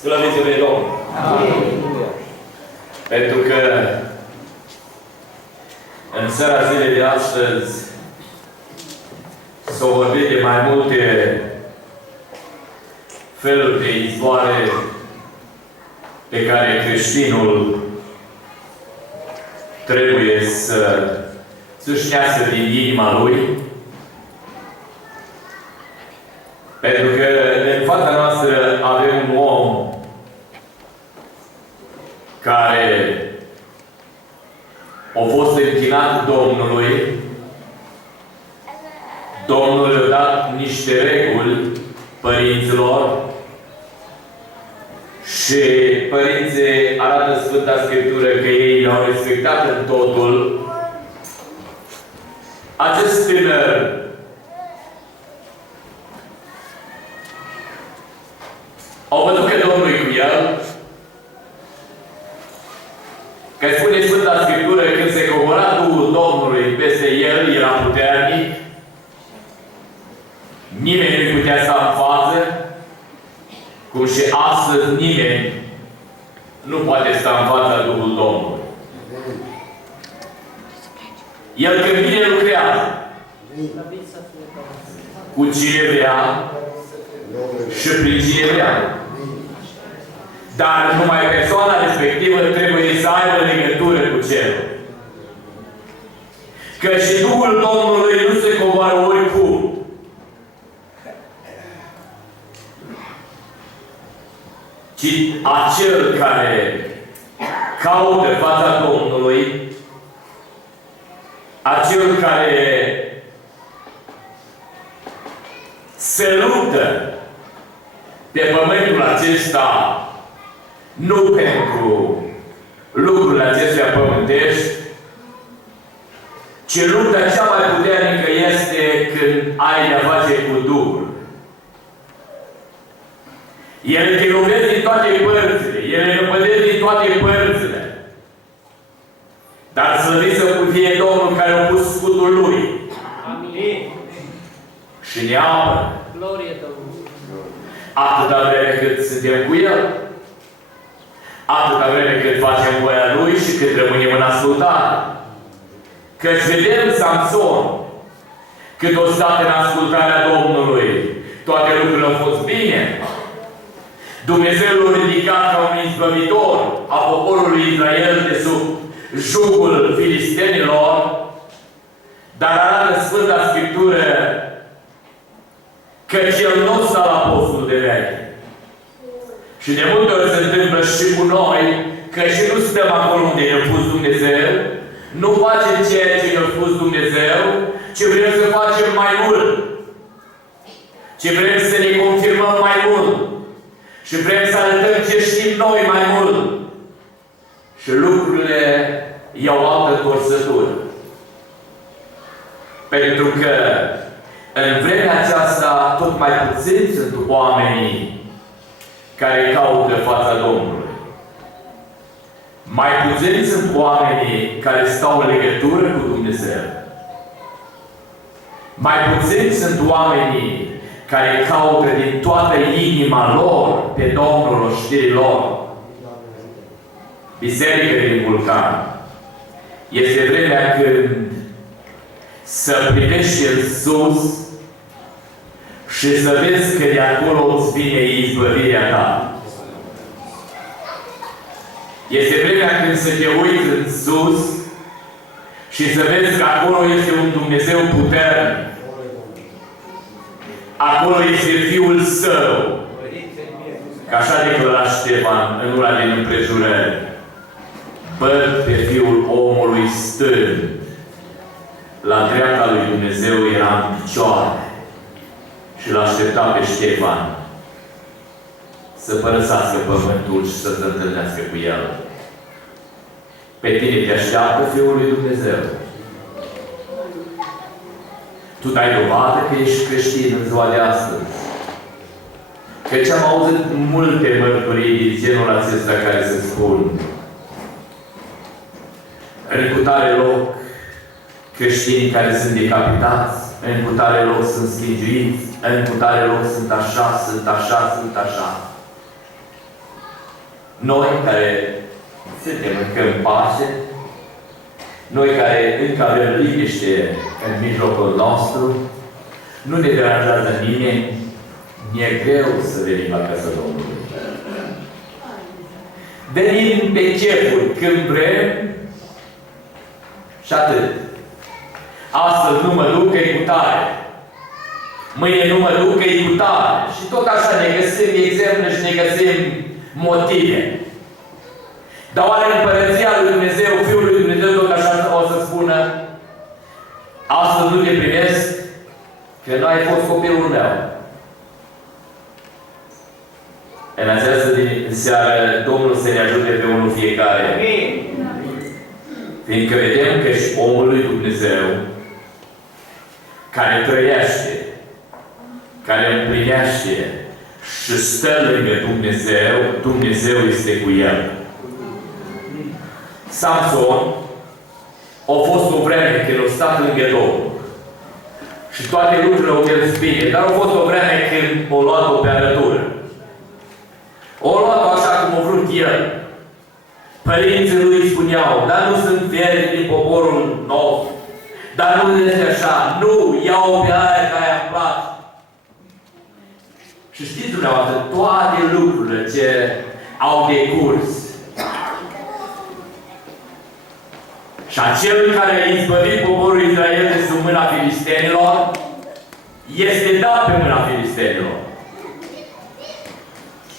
Slăviți-o pe Domnul! Pentru că în seara zilei de astăzi s-au vorbit de mai multe feluri de izvoare pe care creștinul trebuie să-și neasă din inima lui, pentru că în fața noastră avem un om care a fost închinat Domnului. Domnul le-a dat niște reguli părinților și părinții arată Sfânta Scriptură că ei le-au respectat în totul. Acest tânăr au văzut că Domnul e cu el, că spune Sfânta Scriptură, când se cobora Duhul Domnului peste el, era puternic, nimeni nu putea sta în față, cum și astăzi nimeni nu poate sta în fața Duhul Domnului. El când vine lucrează cu cine vrea și prin cine vrea. Dar numai persoana respectivă trebuie să aibă legătură cu Cerul. Că și Duhul Domnului nu se coboară oricum. Ci acel care caută fața Domnului, acel care se luptă pe pământul acesta nu pentru lucrurile acestea pământești, ci lupta cea mai puternică este când ai de-a face cu Duhul. El te lovesc din toate părțile, El te năpădesc din toate părțile. Dar slăviți să fie Domnul care a pus scutul Lui. Amin. Și ne apără. Glorie Domnului. Atâta vreme cât suntem cu El, atâta vreme cât facem voia Lui și cât rămânem în ascultare. Căci vedem Samson, cât o stat în ascultarea Domnului, toate lucrurile au fost bine. Dumnezeu l-a ridicat ca un izbăvitor a poporului Israel de sub jugul filistenilor, dar arată Sfânta Scriptură că El nu sta la postul de veche. Și de multe ori se întâmplă și cu noi, că și nu stăm acolo unde ne-a pus Dumnezeu, nu facem ceea ce ne-a spus Dumnezeu, ci vrem să facem mai mult. Ci vrem să ne confirmăm mai mult. Și vrem să arătăm ce știm noi mai mult. Și lucrurile iau altă întorsătură. Pentru că în vremea aceasta tot mai puțin sunt oamenii care caută fața Domnului. Mai puțini sunt oamenii care stau în legătură cu Dumnezeu. Mai puțini sunt oamenii care caută din toată inima lor pe Domnul oștirii lor. Biserică din Vulcan. Este vremea când să privești în sus și să vezi că de acolo îți vine izbăvirea ta. Este vremea când să te uiți în sus și să vezi că acolo este un Dumnezeu puternic. Acolo este Fiul Său. Că așa declara Ștefan în ura din împrejurări. Văd pe Fiul omului stând. La dreapta lui Dumnezeu era în picioare și l-aștepta pe Ștefan să părăsească pământul și să se întâlnească cu El. Pe tine te așteaptă Fiul lui Dumnezeu. Tu dai dovadă că ești creștin în ziua de astăzi. Căci am auzit multe mărturii din genul acesta care se spun: în cutare loc creștini care sunt decapitați, în cutare loc sunt schingiuiți, în cutare loc sunt așa, sunt așa, sunt așa. Noi care suntem încă în pace, noi care încă avem liniște în mijlocul nostru, nu ne deranjează nimeni, mi-e greu să venim la casa Domnului. Venim pe chefuri când vrem și atât. Astăzi nu mă duc, că-i cu tare. Mâine nu mă duc, că-i cu tare. Și tot așa ne găsim exemple și ne găsim motive. Dar oare în Împărăția lui Dumnezeu, Fiul lui Dumnezeu, tot așa o să spună: astăzi nu te primesc, că nu ai fost copilul meu. În această seară, Domnul să ne ajute pe unul fiecare. Fiindcă vedem că și omul lui Dumnezeu, care trăiește, care împlinește și stă lângă Dumnezeu, Dumnezeu este cu el. Samson a fost o vreme când a stat lângă Domnul și toate lucrurile au mers bine, dar a fost o vreme când a luat-o pe arătură. O luat-o așa cum a vrut el. Părinții lui spuneau: dar nu sunt fieri din poporul nostru, dar nu este așa, nu, iau pe aia care îmi place. Și știți dumneavoastră, toate lucrurile ce au decurs și acel care a izbăvit poporul Israel de sub mâna filistenilor este dat pe mâna filistenilor.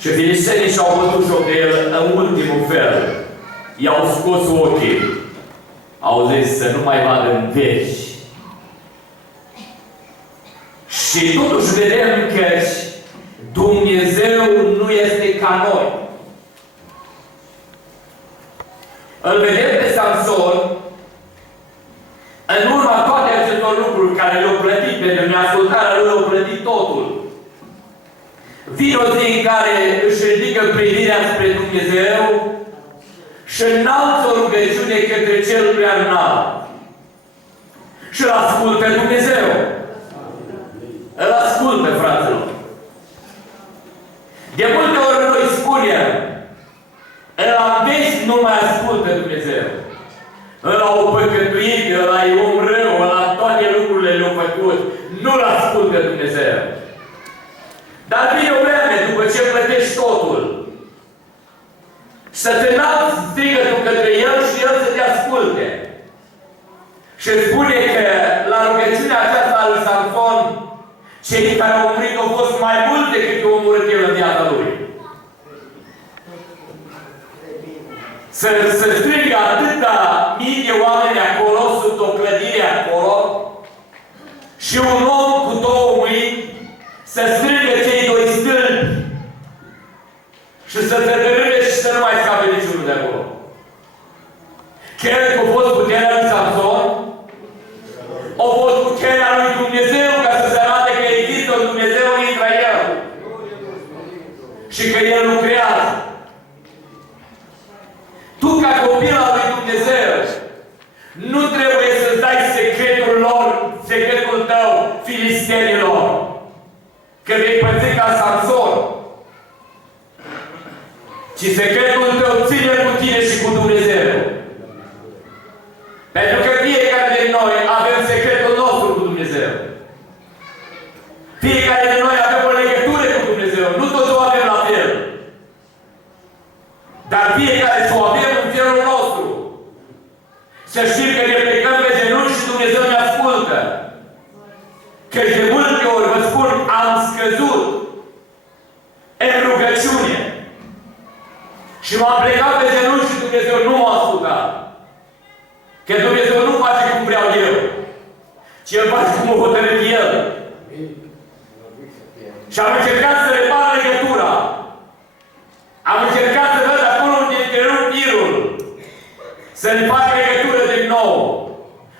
Și filistenii și-au bătut joc de el în ultimul fel. I-au scos ochii. Au zis să nu mai vadă în veci. Și totuși vedem că Dumnezeu nu este ca noi. Îl vedem pe Samson, în urma toate acestor lucruri care le-au plătit pentru neascultarea lui, le-au plătit totul. Vine o zi în care își ridică privirea spre Dumnezeu și înalță o rugăciune către Cel prea înalt. Și îl ascultă Dumnezeu. Îl ascultă, fraților. De multe ori noi spunem: ăla vezi, nu mai ascultă Dumnezeu. Ăla o păcătuit, ăla e om rău, ăla toate lucrurile le-au făcut. Nu-l ascultă Dumnezeu. Dar vine o vreme, după ce plătești totul, să te înalți strigătul către El și El să te asculte. Și spune că la rugăciunea aceasta a lui Samson, cei care au murit au fost mai mult decât au omorât el în viața lui. Să strigă atâta mii de oameni acolo, sub o clădire acolo, și un om cu două mâini să strigă cei doi stâlpi și să se dărâme și să nu mai scape niciunul de acolo. Cred că a fost puterea lui Samson, a fost puterea lui Dumnezeu ca să se arate că există un Dumnezeu în Israel și că El lucrează. Tu, ca copil al lui Dumnezeu, nu trebuie să-ți dai secretul lor, secretul tău, filistenilor, că vei păți ca Samson. Ci secretul tău ține cu tine și cu Dumnezeu. Pentru că fiecare din noi avem secretul nostru cu Dumnezeu. Fiecare din noi avem o legătură cu Dumnezeu. Nu toți o avem la fel. Dar fiecare să o avem în felul nostru. Să știm că ne plecăm pe genunchi și Dumnezeu ne ascultă. Că de multe ori, vă spun, am scăzut în rugăciune. Și m-am plecat pe genunchi și Dumnezeu nu m-a ascultat. Că Dumnezeu nu face cum vreau eu, ci El face cum o hotărât El. Și am încercat să repar legătura. Am încercat să văd acolo unde întrerup tirul, să-mi fac legătură din nou.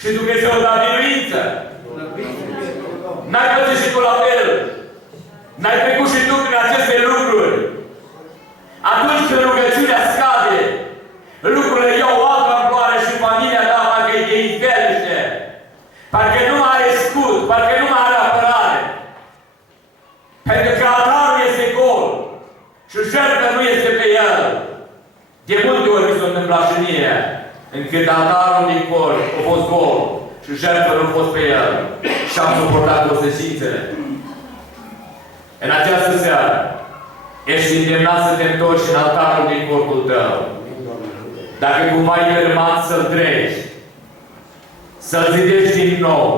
Și Dumnezeu a dat biruință. N-ai pățit și tu la fel. N-ai trecut și tu prin aceste lucruri. Atunci când rugăciunea scade, lucrurile iau altă amploare și familia ta parcă e de izbeliște. Parcă nu mai are scut, parcă nu mai are apărare. Pentru că altarul este gol și jertfa nu este pe el. încât altarul din cor a fost gol și jertfă nu a fost pe el și am suportat consecințele. În această seară, ești îndemnat să te întorci în altarul din cortul tău. Dacă cumva ai rămas să-l treci, să-l zidești din nou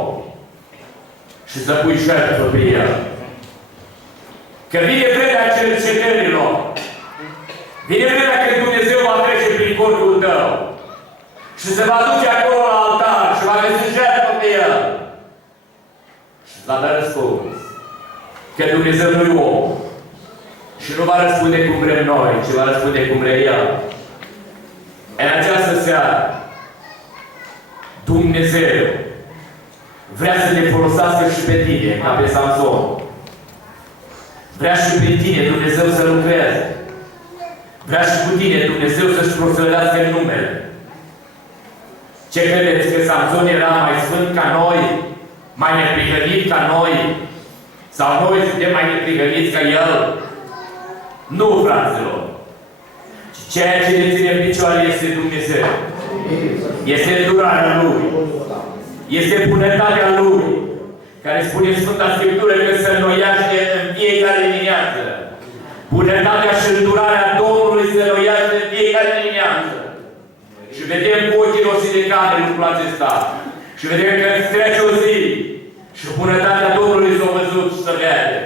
și să pui jertfă pe el. Că vine vremea cercetărilor. Vine vremea când Dumnezeu va trece prin cortul tău și se va duce acolo la altar și va găsi jertfă pe el. Și va da răspuns. Că Dumnezeu nu-i om. Și nu va răspunde cum vrem noi, ci va răspunde cum vrea El. În această seară, Dumnezeu vrea să te folosească și pe tine, ca pe Samson. Vrea și prin tine Dumnezeu să lucreze. Vrea și cu tine Dumnezeu să-și proslăvească numele. Ce credeți? Că Samson era mai sfânt ca noi? Mai neprihănit ca noi? Sau noi suntem mai neprihăniți ca el? Nu, fraților! Ceea ce ne ține în picioare este Dumnezeu. Este îndurarea Lui. Este bunătatea Lui. Care spune în Sfânta Scriptură că se înnoiește în fiecare dimineață. Bunătatea și îndurarea Domnului se înnoiește în fiecare dimineață. Și vedem cu ochii noștri de cane lucrul acesta. Și vedem că îți trece o zi. Și bunătatea Domnului s-a văzut și să vede.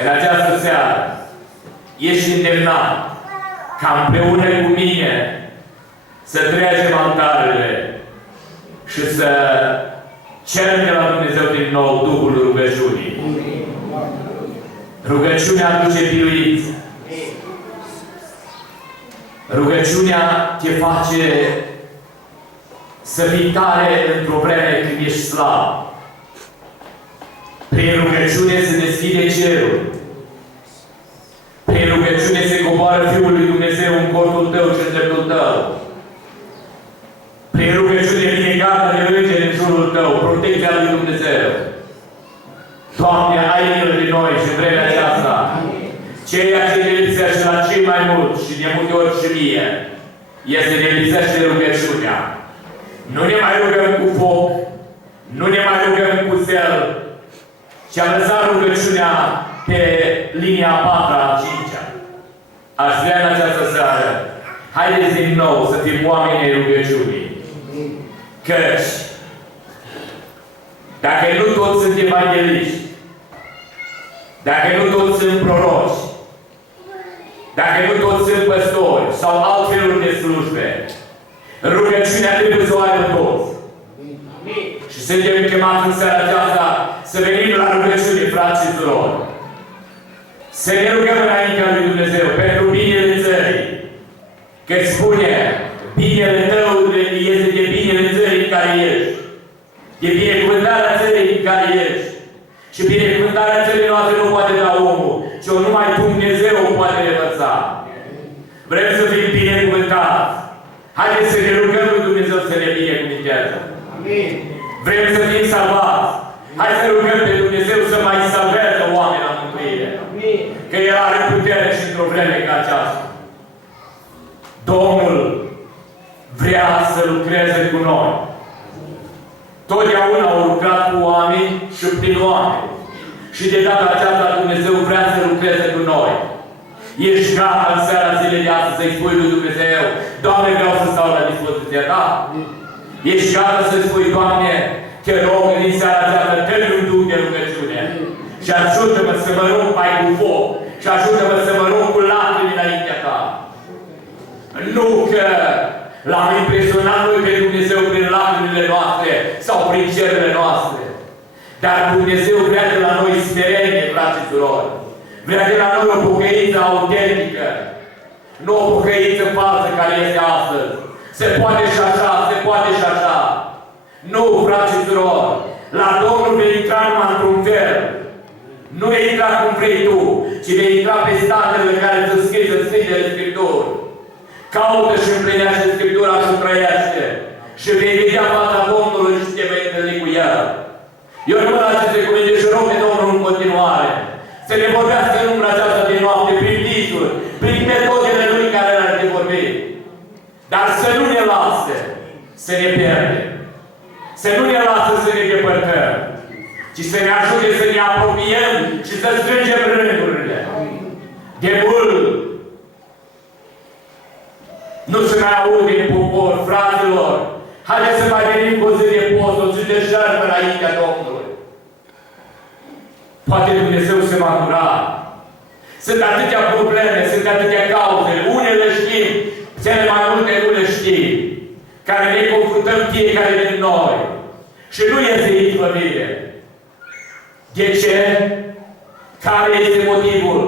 În această seară, ești îndemnat ca împreună cu mine să trecem altarele și să cerem de la Dumnezeu din nou Duhul rugăciunii. Rugăciunea aduce biruință. Rugăciunea te face să fii tare într-o vreme când ești slab. Prin rugăciune se deschide cerul. Prin rugăciune se coboară Fiul lui Dumnezeu în cortul tău și în dreptul tău. Prin rugăciune vine gata de îngeri în jurul tău, protecția lui Dumnezeu. Doamne, ai milă de noi și în vremea aceasta. Ceea ce ne lipsește la cei mai mult și de multe ori și mie, este ne lipsește rugăciunea. Nu ne mai rugăm cu foc, nu ne mai rugăm cu zel, ci am lăsat rugăciunea pe linia a 4-a, a 5-a. Aș vrea în această seară, haideți din nou să fim oameni ai rugăciunii. Căci, dacă nu toți sunt evangeliști, dacă nu toți sunt proroci, dacă nu toți sunt păstori sau altfeluri de slujbe, rugăciunea trebuie să o aibă toți. Și suntem chemați în seara aceasta să venim la rugăciune, frați și surori. Să ne rugăm înaintea lui Dumnezeu pentru binele țării. Că spune, binele tău este de binele țării în care ești. De binecuvântarea țării în care ești. Și binecuvântarea țării noastre nu poate da omul, ci o numai Dumnezeu o poate revărsa. Vrem să fim binecuvântați. Haideți să ne rugăm lui Dumnezeu să ne binecuvânteze. Amin. Vrem să fim salvați. Hai să rugăm pe Dumnezeu să mai salveze oameni la mântuire. Că El are putere și într-o vreme ca aceasta. Domnul vrea să lucreze cu noi. Totdeauna au lucrat cu oameni și prin oameni. Și de data aceasta Dumnezeu vrea să lucreze cu noi. Ești gata în seara zilei de astăzi să-i spui lui Dumnezeu, Doamne, vreau să stau la dispoziția Ta? Ești gata să spui, Doamne, te rog din seara aceasta, dă-mi un duc de rugăciune și ajută-mă să mă rog mai cu foc și ajută-mă să mă rog cu lacrimi înaintea Ta. Nu că l-am impresionat noi pe Dumnezeu prin lacrimile noastre sau prin cerurile noastre, dar Dumnezeu vrea de la noi smerenie, frați și surori. Vrea de la noi o pocăință autentică, nu o pocăință falsă care este astăzi. Se poate și așa, se poate și așa. Nu, frați și surori, la Domnul vei intra numai într-un fel. Nu vei intra cum vrei tu, ci vei intra pe statele care să scrie Sfintele Scripturi. Caută și împlinește Scriptura și trăiește. Și vei vedea fața Domnului și te vei întâlni cu El. Eu nu mă las să recomende și rog pe Domnul în continuare. Să ne vorbească în umbra aceasta de noapte, prin visuri, prin metodele Lui care le-ar de vorbi. Dar să nu ne lase să ne pierdem. Să nu ne lasă să ne depărtăm, ci să ne ajute să ne apropiem și să strângem rândurile. De mult nu se mai aude în popor, fraților, haideți să mai venim cu o zi de post, o zi de jertfă înaintea Domnului. Poate Dumnezeu se va cura. Sunt atâtea probleme, sunt atâtea cauze, unele știm, cele mai multe nu le știm, care ne confruntăm fiecare din noi. Și nu este izbăvire. De ce? Care este motivul?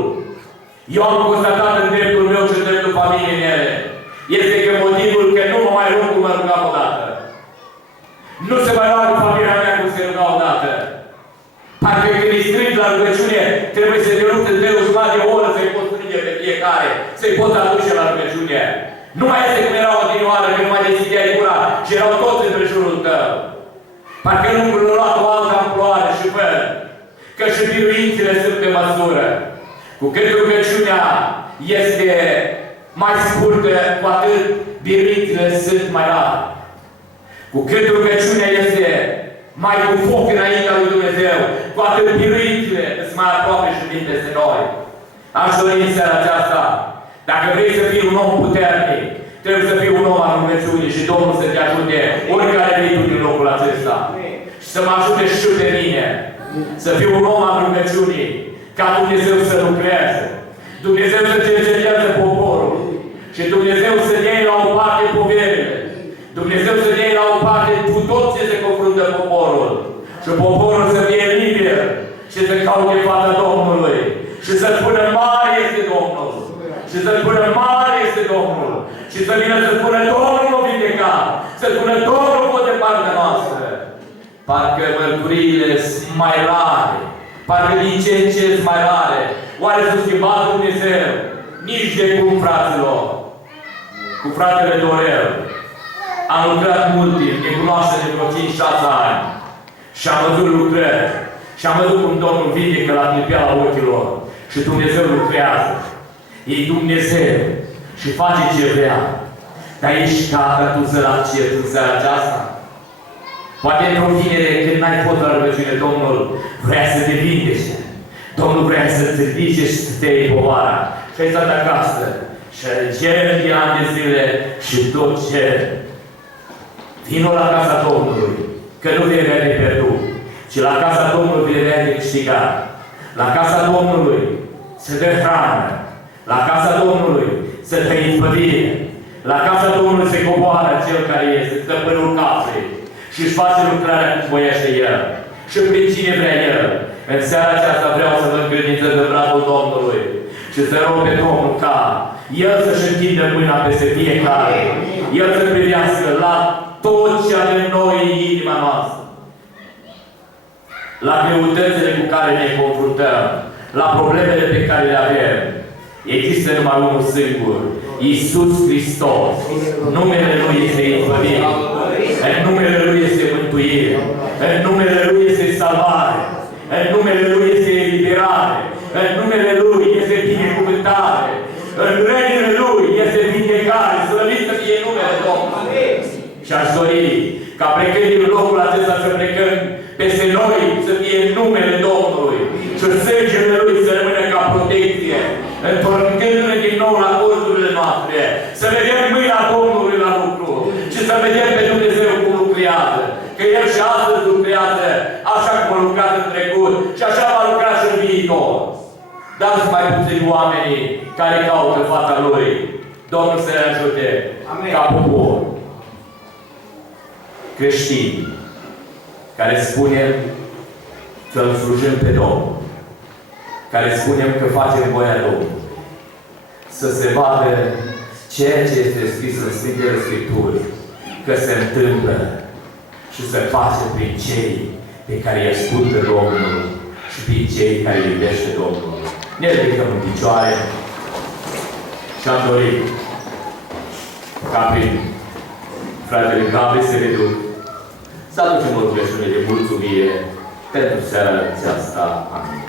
Eu am constatat în dreptul meu și în dreptul familiei mele. Este că motivul că nu mă mai rog cum mă rugam odată. Nu se mai roagă familia mea cum se ruga odată. Parcă când îi strângi la rugăciune, trebuie să te lupți de o jumătate de oră să-i poți strânge pe fiecare, să-i poți aduce la rugăciune. Nu mai este cum era odinioară, când nu mai deschideai gura și erau toți în prejurul tău. Parcă lucrurile au luat o altă amploare și văd că și biruințele sunt pe măsură. Cu cât rugăciunea este mai scurtă, cu atât biruințele sunt mai rare. Cu cât rugăciunea este mai cu foc înaintea lui Dumnezeu, cu atât biruințele sunt mai aproape și vin peste noi. Aș dori în seara aceasta, dacă vrei să fii un om puternic, trebuie să fii un om al rugăciunii și Domnul să te ajute oricare vii tu din locul acesta. Și să mă ajute și pe mine să fiu un om al rugăciunii, ca Dumnezeu să lucreze, Dumnezeu să cercetează poporul și Dumnezeu să dea la o parte poverile, Dumnezeu să dea la o parte cu tot ce se confruntă poporul și poporul să fie liber și să caute fața Domnului și să spună mare este Domnul și să spună mare este Domnul și să vină să spună Domnul o vindeca, să spună Domnul o de partea noastră. Parcă mărturiile sunt mai rare, parcă din ce în ce sunt mai rare. Oare s-a schimbat Dumnezeu? Nici de cum, fraților. Cu fratele Dorel am lucrat mult timp, ne cunoaște de vreo 5-6 ani și am văzut lucrări și am văzut cum Domnul vindecă la clipeala ochilor și Dumnezeu lucrează. E Dumnezeu și face ce vrea. Dar ești gata tu să-L accepti în seara aceasta? Poate într-o vinere, când n-ai fost la rugăciune, Domnul vrea să te vindece. Domnul vrea să-ți ridice și să te iei povara. Și ai stat acasă și cer din ani de zile și tot cer. Vino la casa Domnului, că nu vei avea de pierdut, ci la casa Domnului vei avea de câștigat. La casa Domnului se dă hrană. La casa Domnului se dă izbăvire. La casa Domnului se coboară cel care este stăpânul casei și își face lucrarea cum voiește El și prin cine vrea El. În seara aceasta vreau să vă încredințez în brațul Domnului și să rog pe Domnul ca El să-și întindă mâna peste fiecare. El să privească la tot ce avem noi în inima noastră. La greutățile cu care ne confruntăm, la problemele pe care le avem. Există numai unul singur, Iisus Hristos. Numele Lui este izbăvire. În numele Lui este mântuire. În numele Lui este salvare. În numele Lui este eliberare. În numele Lui este binecuvântare. În regele Lui este vindecare. Slăvit să fie numele Domnului. Și aș dori ca plecând din locul acesta să plecăm peste noi să fie numele Domnului. Și sângele Lui să rămână ca protecție. Întorcându-ne din nou la corturile noastre. Să vedem mâina Domnului la lucru. Și să vedem pe Dumnezeu cum lucrează. Că El și astăzi lucrează așa cum a lucrat în trecut. Și așa va lucra și în viitor. Dar sunt mai puțini oamenii care caută fața Lui. Domnul să ne ajute. Amen. Ca popor creștini care spunem că-L slujim pe Domnul, care spunem că facem voia Domnului, să se vadă ceea ce este scris în Sfintele Scripturi, că se întâmplă și se face prin cei pe care îi ascultă Domnul și prin cei care îi iubește Domnul. Ne ridicăm în picioare și am dorit ca prin fratele Gabi să reduc să aducem o rugăciune de mulțumire pentru seara aceasta. Amin.